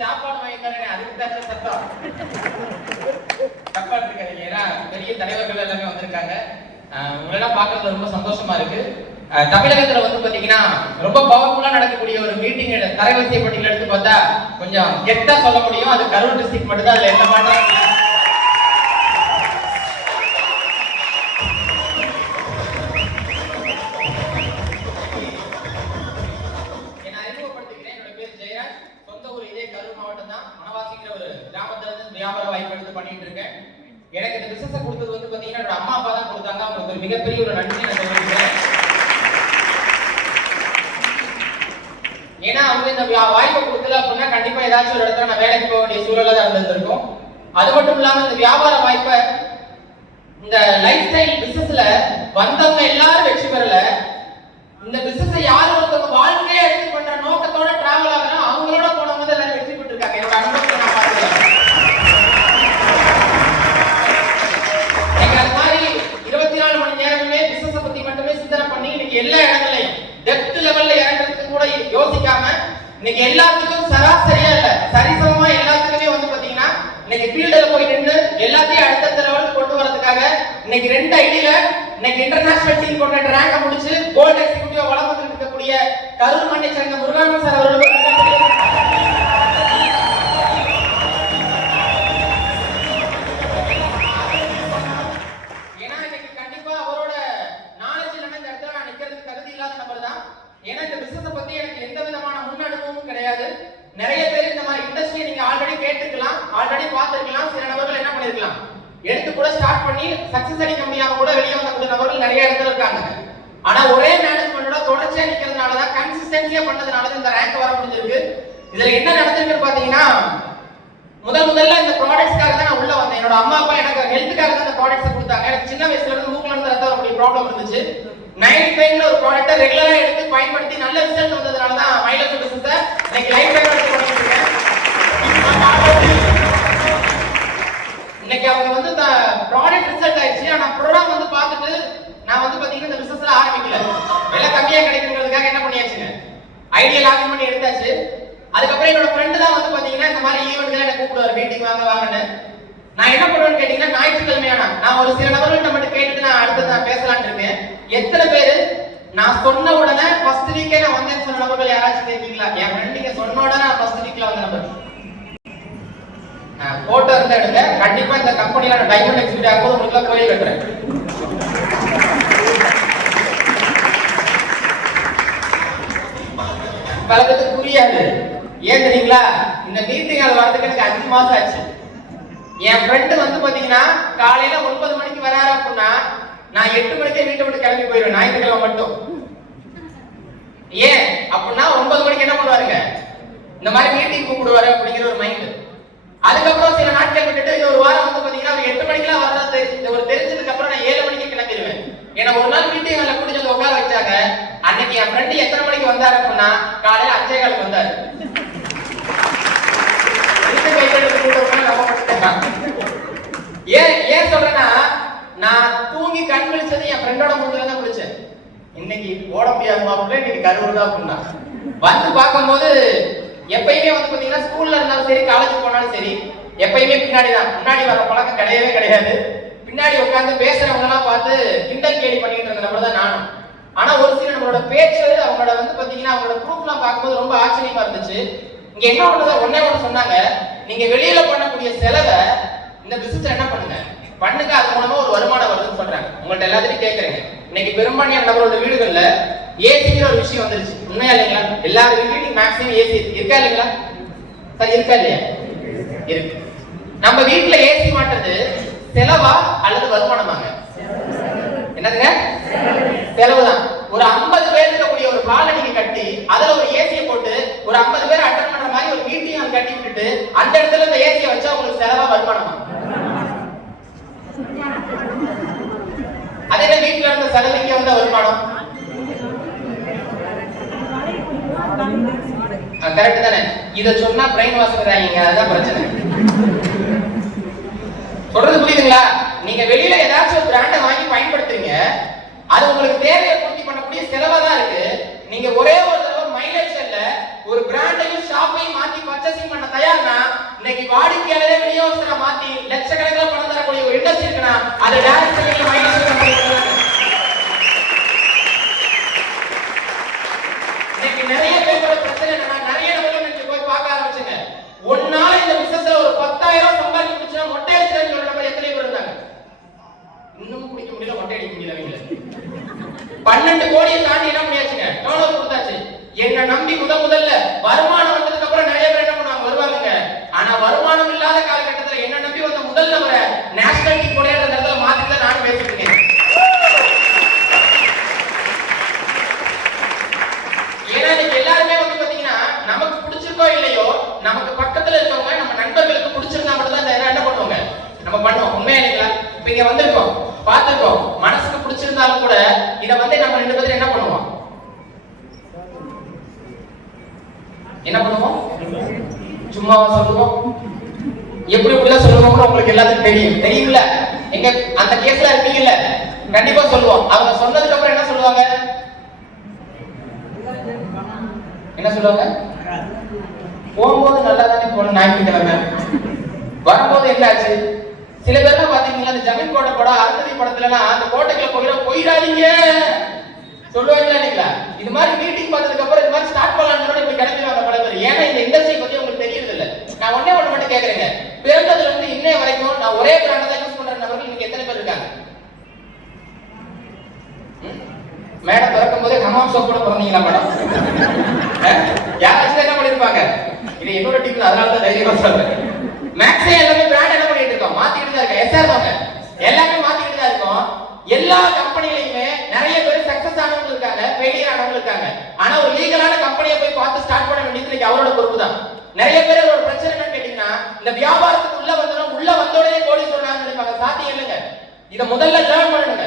சாப்பாடு வாங்கி தரேன் அதுக்கு தான் சத்தம். தப்பா இருக்காதீங்க, ஏன்னா பெரிய தலைவர்கள் எல்லாமே வந்திருக்காங்க. உங்களெல்லாம் பார்க்கறது ரொம்ப சந்தோஷமா இருக்கு. தமிழகத்துல வந்து பாத்தீங்கன்னா ரொம்ப பவர்ஃபுல்லா நடக்கக்கூடிய ஒரு மீட்டிங் தரவரிசை பட்டியல் எடுத்து பார்த்தா கொஞ்சம் கெட்டா சொல்ல முடியும். அது கரூர் டிஸ்ட்ரிக்ட் மட்டும் தான். அதுல எந்த மாற்றம் வியாபார வாய்ப்பு எடுத்து பண்ணிட்டு இருக்கேன். எனக்கு இந்த பிசினஸ் கொடுத்தது வந்து பாத்தீங்கன்னா என்னோட அம்மா அப்பா தான் கொடுத்தாங்க. அவங்களுக்கு ஒரு மிகப்பெரிய ஒரு நன்றி நான் சொல்லிக்கிறேன். ஏன்னா அவங்க இந்த வாய்ப்பை கொடுக்கல அப்படின்னா கண்டிப்பா ஏதாச்சும் ஒரு இடத்துல நான் வேலைக்கு போக வேண்டிய சூழலா தான் இருந்திருக்கும். அது மட்டும் இல்லாம இந்த வியாபார வாய்ப்பை இந்த லைஃப் ஸ்டைல் பிசினஸ்ல வந்தவங்க எல்லாரும் வெற்றி பெறல. இந்த பிசினஸ் யாரும் ஒருத்தவங்க வாழ்க்கையை எடுத்து பண்ற நோக்கத்தோட டிராவல் ஆகணும் அவங்களோட போனவங்க தான் எல்லாரும் வெற்றி பெற்றிருக்காங்க. என்னோட அனுபவத்தை நான் பார்த்துக்கிறேன். 24 மணி நேரமே பிசினஸ் பத்தி மட்டுமே சிந்தனை பண்ணி இன்னைக்கு எல்லா இடங்களையும் டெப்த் லெவல்ல இறங்குறதுக்கு கூட யோசிக்காம இன்னைக்கு எல்லாத்துக்கும் சராசரியா இல்ல சரிசமமா எல்லாத்துக்குமே வந்து பாத்தீங்கன்னா இன்னைக்கு ஃபீல்டுல போய் நின்று எல்லாத்தையும் அடுத்த லெவலுக்கு கொண்டு வரதுக்காக இன்னைக்கு 2 ஐடில இன்னைக்கு இன்டர்நேஷனல் டீம் கொண்ட ரேங்க முடிச்சு கோல்ட் எக்ஸிகியூட்டிவா வளம் வந்து இருக்கக்கூடிய கரூர் மண்ணை சேர்ந்த முருகானந்தம் சார் அவர்களுக்கு நிறைய பேர் இந்த மாதிரி இண்டஸ்ட்ரி நீங்க ஆல்ரெடி கேட்டிருக்கலாம், ஆல்ரெடி பார்த்திருக்கலாம். சில நபர்கள் என்ன பண்ணிருக்கலாம், எடுத்து கூட ஸ்டார்ட் பண்ணி சக்சஸ் அடிக்க முடியாம கூட வெளியே வந்த நபர்கள் நிறைய இடத்துல இருக்காங்க. ஆனா ஒரே மேனேஜ்மெண்டோட தொடர்ச்சியா நிக்கிறதுனால தான், கன்சிஸ்டன்சியா பண்ணதுனால தான் இந்த ரேங்க் வர முடிஞ்சிருக்கு. இதுல என்ன நடந்திருக்குன்னு பாத்தீங்கன்னா, முதல்ல இந்த ப்ராடக்ட்ஸ்க்காக தான் நான் உள்ள வந்தேன். என்னோட அம்மா அப்பா எனக்கு ஹெல்த்துக்காக தான் இந்த ப்ராடக்ட்ஸ் கொடுத்தாங்க. எனக்கு சின்ன வயசுல இருந்து மூக்குல இருந்து ரத்தம் வரக்கூடிய ப்ராப்ளம் இருந்துச்சு. 95ல ஒரு ப்ராடக்ட்டை ரெகுலரா எடுத்து பயன்படுத்தி நல்ல ரிசல்ட் வந்ததுனால தான் மைலோஸ் பிசினஸை இன்னைக்கு லைஃப் டைம் எடுத்து பண்ணிட்டு இருக்கேன். இன்னைக்கு அவங்க வந்து ப்ராடக்ட் ரிசல்ட் ஆயிடுச்சு. ஆனா ப்ரோக்ராம் வந்து பார்த்துட்டு நான் வந்து பாத்தீங்கன்னா இந்த பிசினஸ்ல ஆரம்பிக்கல. விலை கம்மியா கிடைக்குங்கிறதுக்காக என்ன பண்ணியாச்சுங்க, ஐடியா லாகின் பண்ணி எடுத்தாச்சு. அதுக்கப்புறம் என்னோட ஃப்ரெண்டு தான் வந்து பாத்தீங்கன்னா இந்த மாதிரி ஈவென்ட்ல என்ன கூப்பிடுவார், மீட்டிங் வாங்கன்னு. நான் என்ன பண்ணுவேன்னு கேட்டீங்கன்னா, ஞாயிற்றுக்கிழமையான நான் ஒரு சில நபர்கள்ட்ட மட்டும் கேட்டுட்டு நான் அடுத்து நான் பேசலாம்னு இருக்கேன். எத்தனை பேரு நான் சொன்ன உடனே ஃபர்ஸ்ட் வீக்கே நான் வந்தேன்னு சொன்ன நபர்கள் யாராச்சும் இருக்கீங்களா? என் ஃப்ரெண்ட் நீங்க சொன்ன உடனே நான் ஃபர்ஸ்ட் வீக்ல வந்த நபர் போட்டோ இருந்தா எடுங்க. கண்டிப்பா இந்த கம்பெனில நான் டைமண்ட் எக்ஸிக்யூட்டிவ் ஆகும்போது உங்களுக்கு கோயில் கட்டுறேன். பலத்துக்கு புரியாது. ஏன் தெரியுங்களா, இந்த மீட்டிங் அது வரதுக்கு எனக்கு 5 மாசம் ஆச்சு. என் ஃப்ரெண்டு வந்து பாத்தீங்கன்னா காலையில 9 மணிக்கு வராரு அப்படின்னா நான் 8 மணிக்கே வீட்டை விட்டு கிளம்பி போயிடுவேன், ஞாயிற்றுக்கிழமை மட்டும். ஏன் அப்படின்னா 9 மணிக்கு என்ன பண்ணுவாருங்க, இந்த மாதிரி மீட்டிங் கூப்பிடுவாரு அப்படிங்கிற ஒரு மைண்ட். அதுக்கப்புறம் சில நாட்கள் விட்டுட்டு ஒரு வாரம் வந்து பாத்தீங்கன்னா ஒரு 8 மணிக்கெல்லாம் வர்றது ஒரு தெரிஞ்சதுக்கு அப்புறம் நான் 7 மணிக்கு கிளம்பிடுவேன். ஏன்னா ஒரு நாள் மீட்டிங் எல்லாம் கூட்டிட்டு வந்து உட்கார வச்சாங்க. அன்னைக்கு என் ஃப்ரெண்டு எத்தனை மணிக்கு வந்தாரு அப்படின்னா காலையில 5:15 வந்தாரு. ஏன் சொல்றேன்னா, நான் தூங்கி கண் விழிச்சது என் ஃப்ரெண்டோட முன்னாடி தான் விழிச்சேன். இன்னைக்கு ஓட முடியாது மாப்பிள்ள, இன்னைக்கு கரூர் தான் அப்படின்னா வந்து பார்க்கும்போது எப்பயுமே வந்து பாத்தீங்கன்னா ஸ்கூல்ல இருந்தாலும் சரி காலேஜ் போனாலும் சரி எப்பயுமே பின்னாடி தான். முன்னாடி வர பழக்கம் கிடையவே கிடையாது. பின்னாடி உட்காந்து பேசுறவங்க எல்லாம் பார்த்து கிண்டல் கேலி பண்ணிட்டு இருந்த நபர் தான் நானும். ஆனா ஒரு சில நம்மளோட பேச்சு அவங்களோட வந்து பாத்தீங்கன்னா அவங்களோட ப்ரூஃப் எல்லாம் பார்க்கும்போது ரொம்ப ஆச்சரியமா இருந்துச்சு. இங்க என்ன ஒண்ணே ஒண்ணு சொன்னாங்க, நீங்க வெளியில பண்ணக்கூடிய செலவை இந்த பிசினஸ் என்ன பண்ணுங்க, அது மூலமா ஒரு வருமானம் வருதுன்னு சொல்றாங்க. உங்கள்ட்ட எல்லாத்தையும் கேட்கறேங்க, இன்னைக்கு பெரும்பான்மையான நபரோட வீடுகள்ல ஏசிங்கிற ஒரு விஷயம் வந்துருச்சு. உண்மையா இல்லைங்களா? எல்லா வீட்லயும் மேக்ஸிமம் ஏசி இருக்கா இல்லைங்களா? சரி, இருக்கா இல்லையா? இருக்கு. நம்ம வீட்டுல ஏசி மாட்டுறது செலவா அல்லது வருமானமாங்க? என்னதுங்க? செலவுதான். ஒரு 50 பேர் இருக்கக்கூடிய ஒரு ஹாலை நீங்க கட்டி அதுல ஒரு ஏசியை போட்டு ஒரு 50 பேர் அட்டெண்ட் பண்ற மாதிரி ஒரு மீட்டிங் கட்டி விட்டுட்டு அந்த இடத்துல இந்த ஏசியை வச்சா உங்களுக்கு செலவா வருமானமா? அதே வீட்டுல இருந்த செலவுக்கு வந்த வருமானம் கரெக்ட் தானே? இத சொன்னா பிரெயின் வாஷ் பண்றாங்க, அதுதான் பிரச்சனை. சொல்றது புரியுதுங்களா? நீங்க வெளியில ஏதாச்சும் ஒரு பிராண்டை வாங்கி பயன்படுத்துறீங்க, அது உங்களுக்கு தேவையை பூர்த்தி பண்ணக்கூடிய செலவா தான் இருக்கு. நீங்க ஒரே ஒரு தடவை மைலேஜ் இல்ல ஒரு பிராண்டையும் ஷாப்பையும் மாத்தி பர்ச்சேசிங் பண்ண தயாரா வாடிக்கையாளரே விநியோகஸ்தரை மாத்தி லட்சக்கணக்கில் பணம் தரக்கூடிய ஒரு இண்டஸ்ட்ரி இருக்குன்னா அது டைரக்ட் செல்லிங்ல மைனஸ் பண்ணுவாங்க. இன்னைக்கு நிறைய பேரோட பிரச்சனை என்னன்னா, நிறைய நபர்கள் நீங்க போய் பார்க்க ஆரம்பிச்சுங்க, ஒன்னால இந்த பிசினஸ்ல ஒரு 10,000 சம்பாதிக்க முடிச்சுனா மொட்டை அடிச்சு சொல்ற நபர் எத்தனை பேர் இருந்தாங்க? இன்னும் குடிக்க முடியல, மொட்டை அடிக்க முடியல. 12 கோடியை தாண்டி என்ன பண்ணியாச்சுங்க, டர்ன் கொடுத்தாச்சு. என்ன நம்பி முதல்ல வருமானம் வந்ததுக்கு அப்புறம் நிறைய பேர் என்ன பண்ணுவாங்க, வருவாங்க. ஆனா வருமானம் இல்லாத காலகட்டத்தில் என்ன நம்பி வந்த முதல் நபரை நேஷனல் டீம் கூட அந்த இடத்துல மாத்தி தான் நான் பேசிட்டு இருக்கேன். ஏன்னா இன்னைக்கு எல்லாருமே வந்து பாத்தீங்கன்னா நமக்கு பிடிச்சிருக்கோ இல்லையோ, நமக்கு பக்கத்துல இருக்கவங்க நம்ம நண்பர்களுக்கு பிடிச்சிருந்தா மட்டும் தான் என்ன பண்ணுவாங்க, நம்ம பண்ணுவோம். உண்மையா இல்லைங்களா? இப்ப இங்க வந்திருக்கோம், பார்த்திருக்கோம், மனசுக்கு பிடிச்சிருந்தாலும் கூட இதை வந்து நம்ம 2 பேரும் என்ன பண்ணுவோம், என்ன பண்ணுவோம், சும்மாவா சொல்லுவோம்? எப்படி உள்ள சொல்லுவோம்னு உங்களுக்கு எல்லாத்துக்கும் தெரியும்ல. எங்க அந்த கேஸ்ல இருக்கீங்கல்ல, கண்டிப்பா சொல்லுவோம். அவங்க சொன்னதுக்கு அப்புறம் என்ன சொல்லுவாங்க, என்ன சொல்லுவாங்க, போகும்போது நல்லா தானே போன ஞாயிற்றுக்கிழமை, வரும்போது என்ன ஆச்சு? சில பேர்லாம் பாத்தீங்கன்னா அந்த ஜமீன் கோட்டை படம், அருந்ததி படத்துலலாம் அந்த கோட்டைக்குள்ள போயிடாதீங்க சொல்லுவாங்களா இல்லைங்களா? இது மாதிரி மீட்டிங் பார்த்ததுக்கு அப்புறம் இது மாதிரி ஸ்டார்ட் பண்ணலாம்னு இப்ப கிடைக்கிறாங்க பல பேர். ஏன்னா இந்த இண்டஸ்ட்ரி பத்தி உங்களுக்கு தெரியறது இல்ல. நான் ஒண்ணே ஒண்ணு மட்டும் கேக்குறேங்க, பிறந்ததுல இருந்து இன்னைய வரைக்கும் நான் ஒரே பிராண்ட் தான் யூஸ் பண்ற நபர்கள் நீங்க எத்தனை பேர் இருக்காங்க? மேடம் பிறக்கும் போதே ஹமாம் சோப் கூட பிறந்தீங்களா மேடம்? யாராச்சும் என்ன பண்ணிருப்பாங்க? இது என்னோட டீம்ல, அதனால தான் தைரியமா சொல்றேன். மேக்ஸே எல்லாமே பிராண்ட் என்ன பண்ணிட்டு இருக்கோம், மாத்திட்டு தான் இருக்கோம். எஸ்ஆர் வாங்க எல்லாமே மாத்திட்டு தான் இருக்கோம். எல்லா கம்பெனிலயுமே நிறைய பேர் சக்சஸ் ஆனவங்க இருக்காங்க, ஃபெயிலியர் ஆனவங்க இருக்காங்க. ஆனா ஒரு லீகலான கம்பெனியை போய் பார்த்து ஸ்டார்ட் பண்ண வேண்டியது இன்னைக்கு அவரோட பொறுப்பு தான். நிறைய பேர் ஒரு பிரச்சனை என்னன்னு கேட்டீங்கன்னா, இந்த வியாபாரத்துக்கு உள்ள வந்தோடனே கோடி சொல்றாங்கன்னு நினைப்பாங்க. சாத்தியம் இல்லைங்க. இதை முதல்ல லேர்ன் பண்ணுங்க.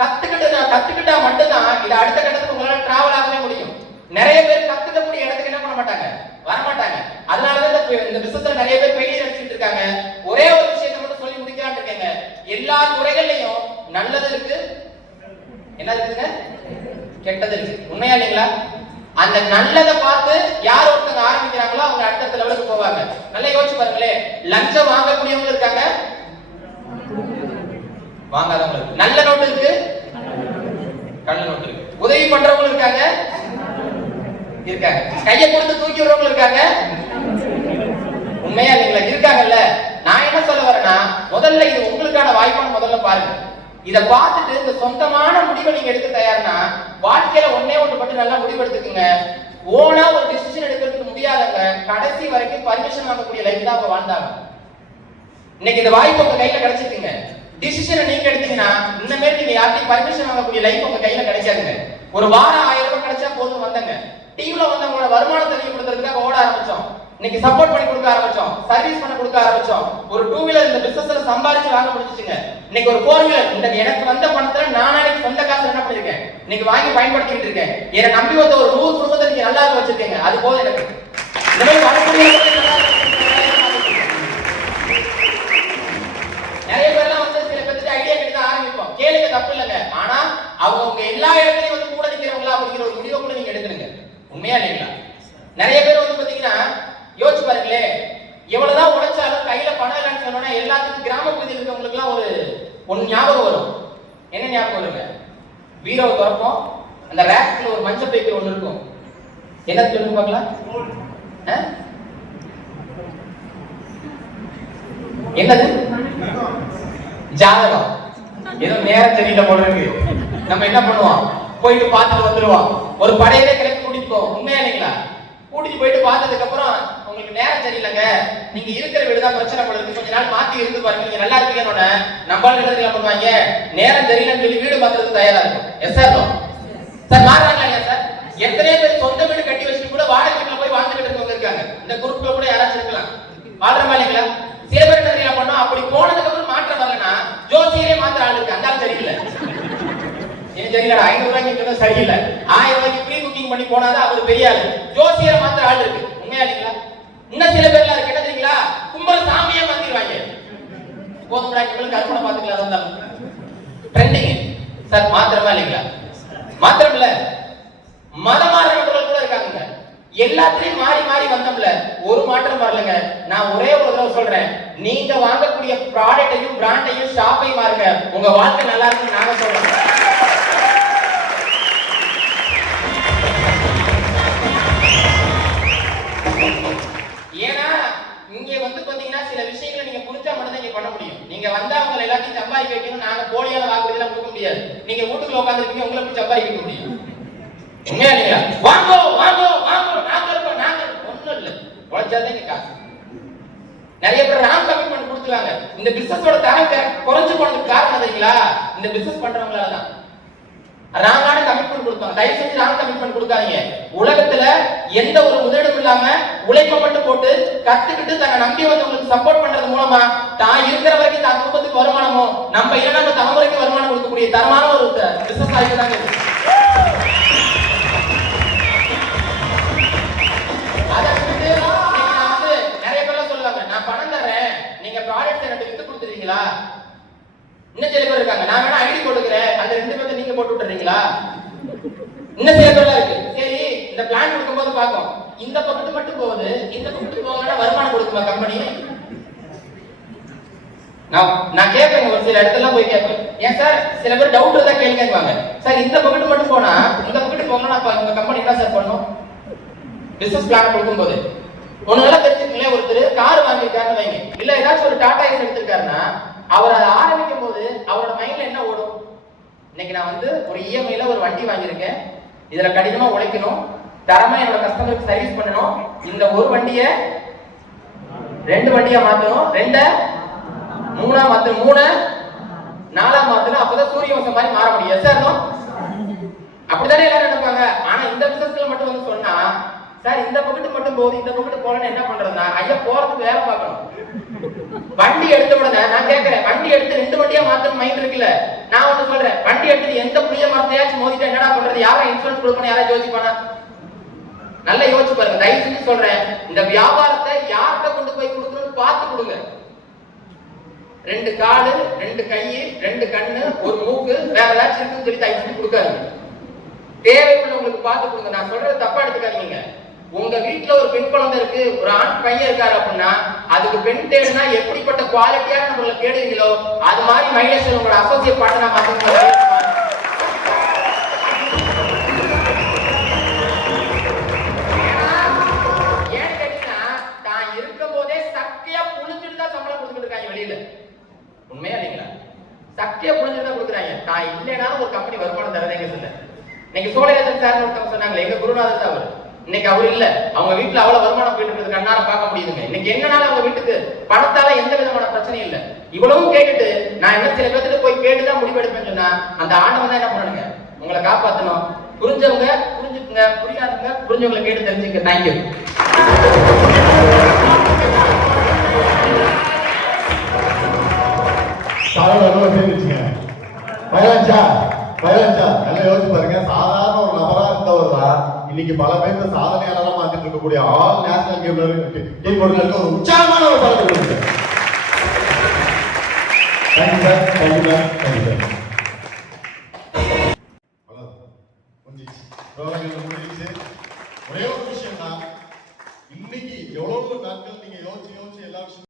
கத்துக்கிட்டா மட்டும்தான் இது அடுத்த கட்டத்துக்கு உங்களால டிராவல் ஆகவே முடியும். நிறைய பேர் கத்துக்கக்கூடிய இடத்துக்கு என்ன பண்ண மாட்டாங்க, வரமாட்டாங்க. அதனாலதான் இந்த பிசினஸ்ல நிறைய பேர் ஃபெயிலியர் அடிச்சிட்டு இருக்காங்க. ஒரே ஒரு விஷயத்தை மட்டும் சொல்லி முடிக்கலாம்னு இருக்கேங்க, எல்லா துறைகள்லயும் நல்லது இருக்கு, என்ன இருக்குங்க, கெட்டது இருக்கு. உண்மையா இல்லைங்களா? அந்த நல்லதை பார்த்து யார் ஒருத்தங்க ஆரம்பிக்கிறாங்களோ அவங்க அடுத்த லெவலுக்கு போவாங்க. நல்லா யோசிச்சு பாருங்களேன், லஞ்சம் வாங்கக்கூடியவங்க இருக்காங்க, வாங்காதவங்க இருக்கு. நல்ல நோட்டு இருக்கு, கள்ள நோட்டு இருக்கு. உதவி பண்றவங்க இருக்காங்க, கையை கொடுத்து தூக்கி விடுறவங்க இருக்காங்க. உண்மையா இல்லைங்களா? இருக்காங்கல்ல. நான் என்ன சொல்ல வரேன்னா, முதல்ல இது உங்களுக்கான வாய்ப்பான முதல்ல பாருங்க. இதை பார்த்துட்டு இந்த சொந்தமான முடிவை நீங்க எடுக்க தயார்னா, வாழ்க்கையில ஒண்ணே ஒன்று மட்டும் நல்லா முடிவு எடுத்துக்குங்க. ஓனா ஒரு டிசிஷன் எடுக்கிறதுக்கு முடியாதவங்க கடைசி வரைக்கும் பர்மிஷன் வாங்கக்கூடிய லைஃப் தான் அவங்க வாழ்ந்தாங்க. இன்னைக்கு இந்த வாய்ப்பு உங்க கையில கிடைச்சிருக்குங்க. டிசிஷனை நீங்க எடுத்தீங்கன்னா இன்னமேல் நீங்க யார்ட்டையும் பர்மிஷன் வாங்கக்கூடிய லைஃப் உங்க கையில கிடைக்காதுங்க. ஒரு வாரம் 1000 ரூபாய் கிடைச்சா போதும் வந்தங்க. டீம்ல வந்தவங்களோட வருமானத்தை அதிகப்படுத்துறதுக்காக ஓட ஆரம்பிச்சோம். இன்னைக்கு சப்போர்ட் பண்ணி கொடுக்க ஆரம்பிச்சோம், சர்வீஸ் பண்ண கொடுக்க ஆரம்பிச்சோம். ஒரு 2 வீலர் இந்த பிசினஸ்ல சம்பாதிச்சு வாங்க முடிஞ்சுச்சுங்க. இன்னைக்கு ஒரு 4 வீலர் இந்த எனக்கு வந்த பணத்துல நானே சொந்த காசு என்ன பண்ணிருக்கேன், இன்னைக்கு வாங்கி பயன்படுத்திட்டு இருக்கேன். என்னை நம்பி வந்த ஒரு 100 குடும்பத்தை நீங்க நல்லா வச்சிருக்கீங்க, அது போதும் எனக்கு. இந்த மாதிரி வரக்கூடிய நிறைய பேர்லாம் வந்து சில பேருக்கு ஐடியா கிடைக்க ஆரம்பிப்போம், கேளுங்க, தப்பு இல்லைங்க. ஆனா அவங்க எல்லா இடத்துலயும் வந்து கூட நிக்கிறவங்களா அப்படிங்கிற ஒரு முடிவை கூட நீங்க எடுக்கணுங்க. உண்மையா இல்லைங்களா? நிறைய பேர் வந்து பாத்தீங்கன்னா யோசிச்சு பாருங்களே, எவ்வளவுதான் உழைச்சாலும் கையில பணம் இல்லைன்னு சொன்னோன்னா எல்லாத்துக்கும் கிராம பகுதியில் இருக்கவங்களுக்கு எல்லாம் ஒன்னு ஞாபகம் வரும். என்ன ஞாபகம் வருங்க? பீரோவை திறப்போம், அந்த ரேக்ல ஒரு மஞ்சள் பைப்பில் ஒண்ணு இருக்கும். என்ன சொல்லுங்க பார்க்கலாம். என்னது? ஜாதகம். ஏதோ நேரம் தெரியல போல இருக்கு. நம்ம என்ன பண்ணுவோம், போயிட்டு பார்த்துட்டு வந்துருவோம். ஒரு படையவே கிளம்பி கூட்டிட்டு போவோம். உண்மையா இல்லைங்களா? கூட்டிட்டு போயிட்டு பார்த்ததுக்கு அப்புறம் உங்களுக்கு நேரம் தெரியலங்க, நீங்க இருக்கிற வீடு தான் பிரச்சனை போல இருக்கு, கொஞ்ச நாள் மாத்தி இருந்து பாருங்க, நீங்க நல்லா இருக்கீங்கன்னு நம்மளால என்ன பண்ணுவாங்க, நேரம் தெரியலன்னு சொல்லி வீடு மாத்துறதுக்கு தயாரா இருக்கும். Yes sir? சார் மாறாங்களா இல்லையா சார்? எத்தனை பேர் சொந்த வீடு கட்டி வச்சுட்டு கூட வாடகை வீட்டுல போய் வாழ்ந்துட்டு இருக்கவங்க இருக்காங்க. இந்த குரூப்ல கூட யாராச்சும் இருக்கலாம். வாழ்றமா இல்லைங்களா? சில பேர் என்ன பண்ணோம், அப்படி போனதுக்கு அப்புறம் மாற்றம் வரலன்னா ஜோசியரே மாத்திர ஆள் இருக்கு, அந்த ஆள் சரியில்லை. ஏன் சரியில்லை? 500 ரூபாய்க்கு சரியில்லை, 1000 ரூபாய்க்கு ப்ரீ புக்கிங் பண்ணி போனாதான் அவர் பெரிய ஆளு. ஜோசியரை மாத்திர ஆள் இருக்கு. உண்மையா இல்லைங்களா? இன்னும் சில பேர்லாம் இருக்கு, என்ன தெரியுங்களா, கும்பல சாமியே மாத்திடுவாங்க. போதும்டா இவங்களுக்கு கற்பனை பார்த்துக்கலாம் வந்தாலும் ட்ரெண்டிங் சார். மாத்திரமா இல்லைங்களா? மாத்திரம் இல்ல, மதம் மாறினவர்கள் கூட இருக்காங்க. எல்லாத்திலையும் மாறி மாறி வந்தோம்ல, ஒரு மாற்றம் வரல. வரலங்க. நான் ஒரே ஒரு தடவை சொல்றேன், நீங்க வாங்கக்கூடிய ப்ராடக்ட்டையும் பிராண்டையும் ஷாப்பையும் பாருங்க, உங்க வாழ்க்கை நல்லா இருக்குன்னு நாங்க சொல்றோம். ஏன்னா இங்க வந்து பாத்தீங்கன்னா சில விஷயங்களை நீங்க புரிஞ்சா மட்டும் தான் இங்க பண்ண முடியும். நீங்க வந்தா உங்களை எல்லாத்தையும் சம்பாதிக்க வைக்கணும், நாங்க போலியான வாக்குறுதியெல்லாம் கொடுக்க முடியாது. நீங்க வீட்டுக்குள்ள உட்காந்துருக்கீங்க, உங்களை போய் சம்பாதிக்க முடியும். உண்மையா இல்லையா? வாங்கோ வாங்கோ வாங்கோ, நாங்க இருக்கோம் நாங்க ஒண்ணும் இல்லை, உழைச்சாதான் இங்க காசு. நிறைய பேர் ராங் கமிட்மெண்ட் கொடுத்துருவாங்க. இந்த பிசினஸோட தரம் குறைஞ்சு போனதுக்கு காரணம் தெரியுங்களா? இந்த பிசினஸ் பண்றவங்களால தான் ராங்கான கமிட்மெண்ட் கொடுப்பாங்க. தயவு செஞ்சு ராங் கமிட்மெண்ட் கொடுக்காதீங்க. உலகத்துல எந்த ஒரு முதலீடும் இல்லாம உழைப்ப மட்டும் போட்டு கத்துக்கிட்டு தன்னை நம்பி வந்தவங்களுக்கு சப்போர்ட் பண்றது மூலமா தான் இருக்கிற வரைக்கும் தான் குடும்பத்துக்கு வருமானமோ, நம்ம இல்லைன்னா நம்ம தலைமுறைக்கு வருமானம் கொடுக்கக்கூடிய தரமான ஒரு பிசினஸ் வாய்ப்பு தாங்க இருக்கு. அதை விட்டு நான் வந்து நிறைய பேர்லாம் சொல்லுவாங்க, நான் பணம் தர்றேன், நீங்க ப்ராடக்ட் எனக்கு வித்து கொடுத்துருவீங்களா? இன்னும் சில பேர் இருக்காங்க, நான் வேணா ஐடி கொடுக்குறேன், அந்த 2 பேர்த்த நீங்க போட்டு விட்டுறீங்களா? இன்னும் சில பேர்லாம் இருக்கு, சரி இந்த பிளான் கொடுக்கும்போது பார்க்கும், இந்த பக்கத்து மட்டும் போகுது, இந்த பக்கத்து போகலன்னா வருமானம் கொடுக்குமா கம்பெனி? நான் கேட்பேன், ஒரு சில இடத்துல போய் கேட்பேன், ஏன் சார் சில பேர் டவுட் இருந்தா கேளுங்க சார், இந்த பக்கத்து மட்டும் போனா இந்த பக்கத்து போகணும்னா உங்க கம்பெனி என்ன சார் பண்ணும்? பிசினஸ் பிளான் கொடுக்கும்போது ஒண்ணு நல்லா தெரிஞ்சுக்கங்களேன், ஒருத்தர் கார் வாங்கியிருக்காருன்னு வைங்க, இல்ல ஏதாச்சும் ஒரு டாடா ஏஸ் எடுத்திருக்காருன்னா அவர் அதை ஆரம்பிக்கும் போது அவரோட மைண்ட்ல என்ன ஓடும்? இன்னைக்கு நான் வந்து ஒரு இஎம்ஐல ஒரு வண்டி வாங்கியிருக்கேன், இதுல கடினமா உழைக்கணும், தரமா என்னோட கஸ்டமருக்கு சர்வீஸ் பண்ணணும், இந்த ஒரு வண்டியை 2 வண்டியா மாத்தணும், 2 3 மாத்தணும், 3 4 மாத்தணும், அப்பதான் சூரிய வம்சம் மாதிரி மாற முடியும். Yes sir? அப்படித்தானே எல்லாரும் நினைப்பாங்க. ஆனா இந்த பிசினஸ்ல மட்டும் வந்து சொன்னா, சார் இந்த பக்கத்து மட்டும் போகுது, இந்த பக்கத்து போறேன்னு என்ன பண்றதுன்னா, ஐயா போறதுக்கு வேலை பார்க்கணும். வண்டி எடுத்த உடனே நான் கேட்கிறேன், வண்டி எடுத்து 2 வண்டியா மாத்தணும் மைண்ட் இருக்குல்ல, நான் ஒண்ணு சொல்றேன், வண்டி எடுத்து எந்த புளிய மரத்தையாச்சும் மோதிட்டா என்னடா பண்றது? யாரா இன்சூரன்ஸ் கொடுக்கணும்? யாரா யோசிப்பானா? நல்லா யோசிச்சு பாருங்க. தயவு செஞ்சு சொல்றேன், இந்த வியாபாரத்தை யார்கிட்ட கொண்டு போய் கொடுக்கணும்னு பார்த்து கொடுங்க. 2 காலு, 2 கை, 2 கண்ணு, ஒரு மூக்கு, வேற ஏதாச்சும் இருக்குன்னு சொல்லி தயவு செஞ்சு கொடுக்காது. தேவையுள்ளவங்களுக்கு பார்த்து கொடுங்க. நான் சொல்றது தப்பா எடுத்துக்காதீங்க. உங்க வீட்டுல ஒரு பெண் குழந்தை இருக்கு, ஒரு ஆண் பையன் இருக்காரு அப்படின்னா அதுக்கு பெண் தேடுனா எப்படிப்பட்ட குவாலிட்டியான நம்மள தேடுவீங்களோ அது மாதிரி மைலேஜ் உங்களோட அசோசியேட் பார்ட்னர் மாத்தீங்க. ஏன் கேட்டீங்கன்னா, தான் இருக்கும் போதே சக்கையா புளிஞ்சுட்டு தான் சம்பளம் கொடுத்துட்டு இருக்காங்க வெளியில. உண்மையா இல்லைங்களா? சக்கையா புளிஞ்சுட்டு தான் கொடுக்குறாங்க. தான் இல்லைனாலும் ஒரு கம்பெனி வருமானம் தரதேங்க சொல்ல. இன்னைக்கு சோழராஜன் சார் ஒருத்தவங்க சொன்னாங்களே, எங்க குருநாதர் தான் அவர். இன்னைக்கு அவர் இல்ல, அவங்க வீட்டுல அவ்வளவு வருமானம் போயிட்டு இருக்கிறது கண்ணார பார்க்க முடியுதுங்க. இன்னைக்கு என்னனால அவங்க வீட்டுக்கு பணத்தால எந்த விதமான பிரச்சனையும் இல்ல. இவ்வளவும் கேட்டுட்டு நான் என்ன சில பேர்த்துட்டு போய் கேட்டுதான் முடிவெடுப்பேன்னு சொன்னா, அந்த ஆண்டவன் தான் என்ன பண்ணணுங்க, உங்களை காப்பாத்தணும். புரிஞ்சவங்க புரிஞ்சுக்குங்க, புரியாதவங்க புரிஞ்சவங்களை கேட்டு தெரிஞ்சுக்க. தேங்க்யூ. நல்லா யோசிச்சு பாருங்க. சாதாரண ஒரு நபரா இருந்தவர் தான் இன்னைக்கு பல பேருக்கு சாதனையாளராக மாத்திட்டு இருக்கக்கூடிய ஆல் நேஷனல் டீம் ஒரு உற்சாகமான ஒரு பலத்தை கொடுங்க. Thank you sir, thank you sir, thank you sir. ஒரே ஒரு விஷயம் தான், இன்னைக்கு எவ்வளவு நாட்கள் நீங்க யோசிச்சு எல்லா விஷயம்